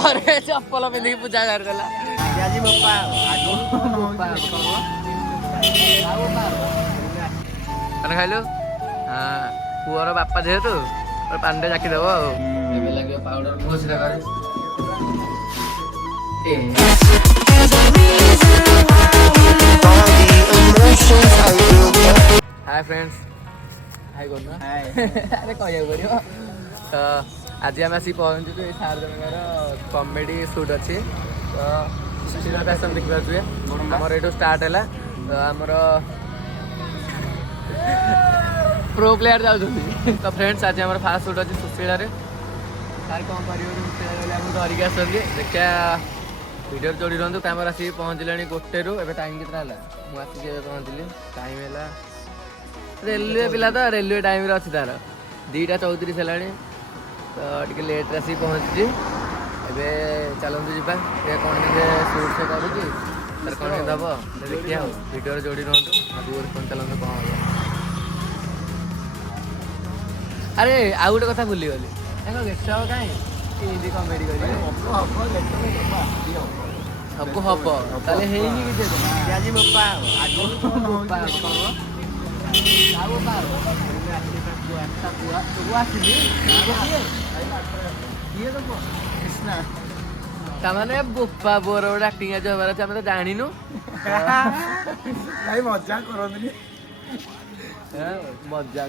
अरे चप्पल पिंधिकी पूजा करदेला ଆଜି ବୋପା ପାନ ଖାଇଲୁ? ହଁ ପୁଅର ବାପା ଯେହେତୁ ପାନଟେ ଜାକିଦେବ ଆଉ। ଏବେ ଲାଗିବ ପାଉଡର ଘଷିଟା କରେ। हाय फ्रेंड्स हाय करना अरे कहू पड़ो तो आज आम आसिक पहुँचु ये सार जनकर कमेडी सुट अच्छी तो सुशीला फैशन देखा आमर ये स्टार्ट है तो आमर प्रो प्लेयर जाऊँ तो फ्रेंड्स आज आम फास्ट सुट अच्छी सुशीला सार कौन कर धरिक आस देखा वीडियो जोड़ी रुँ कैमर आसिक पहुँचले गोटे रू ए टाइम केतना मुझे पहुँचली टाइम है रेलवे पिला तो रेलवे टाइम अच्छी तार 2:34 है तो टे लेट्रे आसिक पहुँची ए चलतु जा कौन सुट से करुच्ची तर कौन दब देखिए वीडियो जोड़ी रुँ कौन चलते कौन हम अरे आउ गोटे कथा भूली गली गेस्ट कहीं कमेडी कर सब हम ताले ଆଜି ବୋପା ताने बोपा बोर गोटे आक्टिंग आज हबार अच्छे आम तो जानू मजा करनी मजा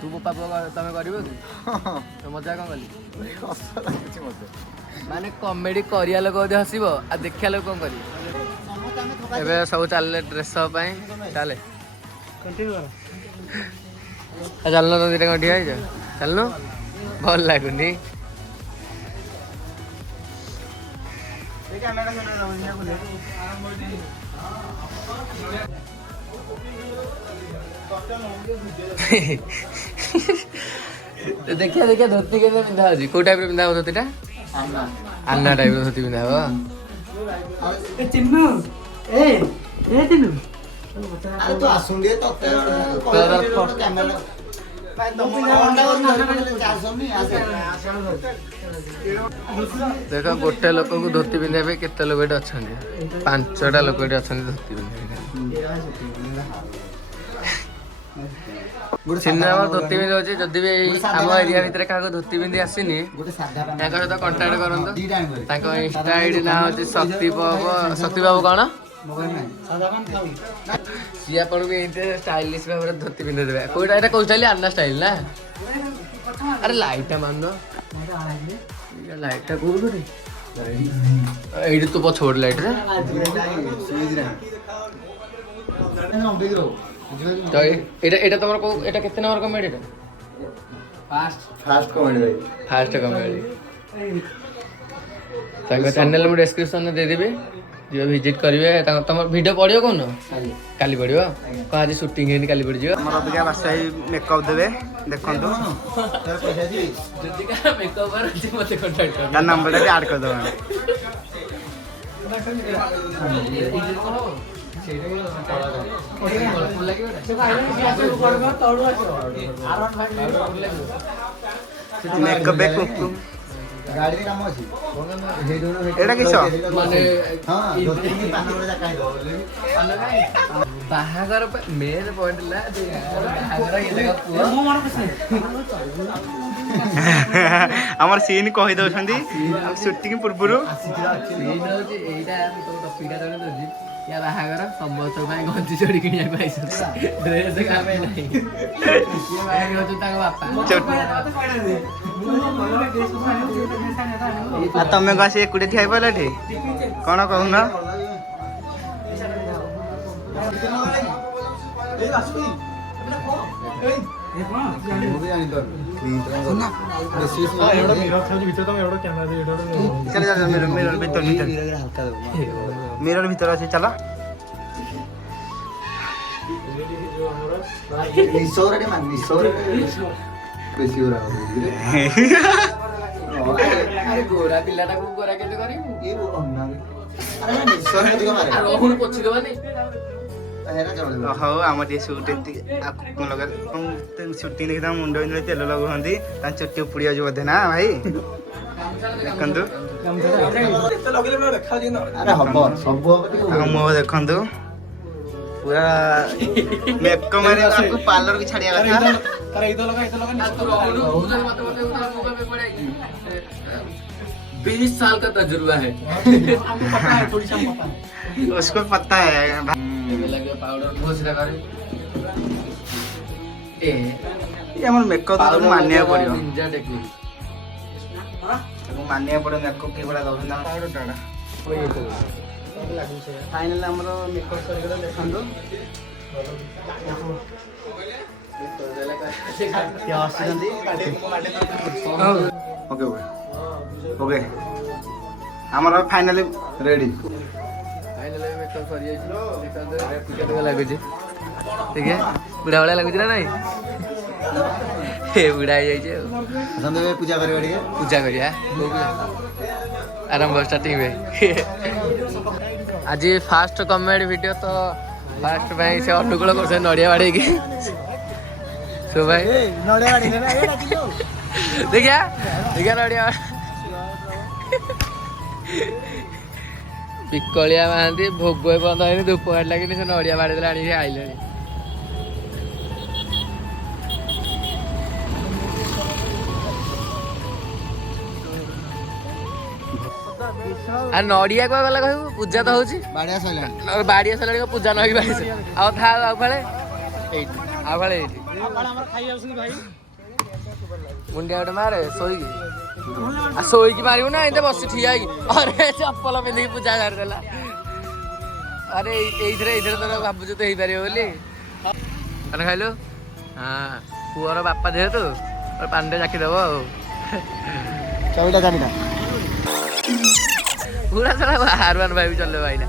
तू बोपा तुम कर मजा कौन कली माने कमेडी करिया लोक हसब आ देखिया लोक कौन कर सब चल ड्रेस चले चलना तो दीटा कौन ठिया चलनु भल लगुनि देखिए देखिए धोती के पिंधा हो कौ टाइप पिंधा हो धोतीटा अन्ना टाइप धोती पिंधा हो चिन्नू ए चिन्नू अरे तू आसुन दे तो कैमरा देख गोटे लोक को धोती पिंधा केते लोक ये अच्छा 5टा लोक ये अच्छा धोती पिंधा सिनेमा धोती पिंधि अच्छे जदि भी आम एरिया भितर क्या धोती पिंधि आसनी सहित कंटाक्ट करूँ इंस्टा आईडी ना हूँ शक्ति बाबू कौन सी आपको स्टाइलिश भाव में धोती पिंधे देवे कौटा यहाँ कौ स्टाइल अन्ना स्टाइल ना अरे लाइटा मान दो लाइटा कौन ये तू पछोड़ लाइट रे तो एटा तुम एटा केते number comedy fast comedy comedy तांको चैनल में डिस्क्रिप्शन में दे देबे जो विजिट करिवे तुम वीडियो पड़ियो कोन काली पड़ियो को आज शूटिंग हेनी काली पड़ जियो हमर अबिका बासाई मेकअप देबे देखंतु जदी का मेकअप पर जे मते कांटेक्ट कर ता नंबर टा ऐड कर दो मेकअप बैक गाड़ी रे काम अछि एटा किस माने हां दो तीन पान रे जाकाई दो बाहागर मेन पॉइंट ला जे बाहागर ये जगह पुआ मो मन किस हमर सीन कहि दउ छंदी शूटिंग पूर्वरु सीन हो जे एटा तो टॉपिक का दे दे या बाहागर समस्त भाई गंजी चोरी किनिया पाइछ ड्रेस का पे नहीं ये बाहागर हो ताको बापा आ तमे गासी एकुडे ठियाई पले ठी कोन कहू ना मिरर भीतर अच्छे चला गोरा पिलाटा को गोरा केते करिमु रोहन पोछि देबानी हौ आम टे सुट लगा छुट्टी देखी मुंड तेल लगाती चुट्टी उपुड़ी आज बोधे ना भाई देखु ଆରେ ହବ ସବୁ ହବ ଟିକେ ଆମ ମୁହଁ ଦେଖନ୍ତୁ ପୁରା ମେକ ମାରି ତାକୁ ପାର୍ଲର କି ଛାଡିବା କଥା 20 साल का तजुर्बा है उसको पता है लगे पाउडर घोष लगा ए ये हमर मेकअप तो मानिया पड़ियो निंजा टेक्निक ताको मानिया पड़ियो मेकअप के बड़ा दउन पाउडर टाडा फाइनल हमरो मेकअप कर के देखंदो क्या आसीजंदी ओके ओके ओके हमरो फाइनली रेडी फाइनली मेकअप कर जाई देखा दे रेप्लिकेट लागै छै ठीक है बुढ़ा वाला लागै छै ना नहीं हे बुढ़ा जाई छै ଆସନ୍ତୁ ଏବେ ପୂଜା କରିବା ଟିକେ पूजा करिया आरंभ स्टार्टिंग में आज फास्ट कमेडी वीडियो तो फास्ट भाई से अनुकूल कर नड़िया बाड़े की सो भाई देखिया देखिया नड़िया पिकलिया महांती भोग बंद है धूप काट लगे से नड़िया बाड़े आनी आइले आ नड़िया को गला कहू पूजा तो होची ବାଡ଼ିଆ ସଇଲାଣି बाड़िया सलाड़ी को पूजा नहीं बाड़ी आ था आ फाले आ फाले मुंडिया गोटे मारे सोईकी आ सोईकी मारिबु ना एते बस ठिया की अरे चप्पल पिंधि पूजा कर देला अरे एइथरे तो भाबुछु तो हेई परियो बोली कने खाइलो हां पुअर बापा जेहेतु और पांडे जाकी देबो ଚାବିଟା ଚାବିଟା पूरा सारा हारवान भाई भी चल भाई ना